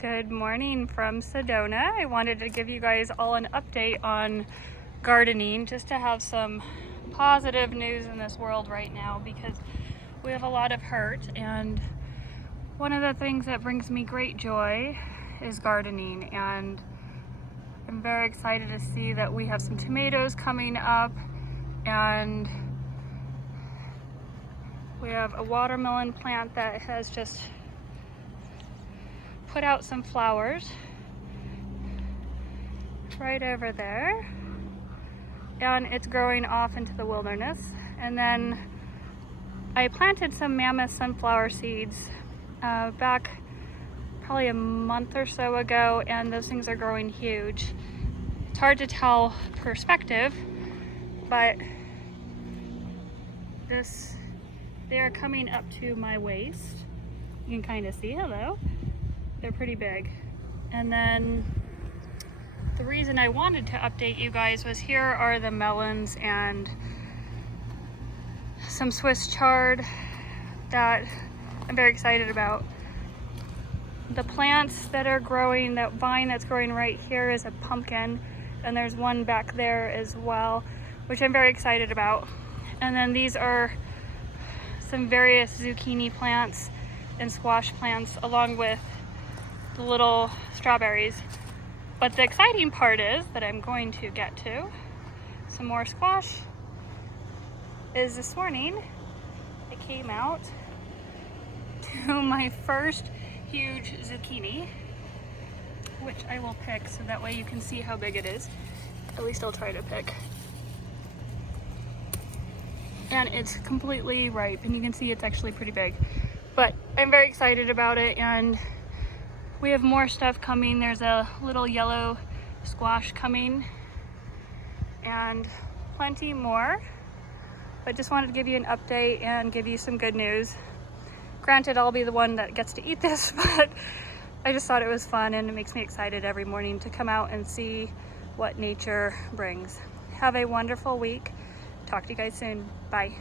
Good morning from Sedona. I wanted to give you guys all an update on gardening, just to have some positive news in this world right now, because we have a lot of hurt, and one of the things that brings me great joy is gardening, and I'm very excited to see that we have some tomatoes coming up, and we have a watermelon plant that has just put out some flowers right over there, and it's growing off into the wilderness. And then I planted some mammoth sunflower seeds back probably a month or so ago, and those things are growing huge. It's hard to tell perspective, but they are coming up to my waist. You can kind of see, hello. They're pretty big. And then the reason I wanted to update you guys was here are the melons and some Swiss chard that I'm very excited about. The plants that are growing, that vine that's growing right here is a pumpkin, and there's one back there as well, which I'm very excited about. And then these are some various zucchini plants and squash plants, along with the little strawberries. But the exciting part is that I'm going to get to some more squash is this morning I came out to my first huge zucchini, which I will pick so that way you can see how big it is. At least I'll try to pick. And it's completely ripe, and you can see it's actually pretty big. But I'm very excited about it, and we have more stuff coming. There's a little yellow squash coming and plenty more. But just wanted to give you an update and give you some good news. Granted, I'll be the one that gets to eat this, but I just thought it was fun, and it makes me excited every morning to come out and see what nature brings. Have a wonderful week. Talk to you guys soon. Bye.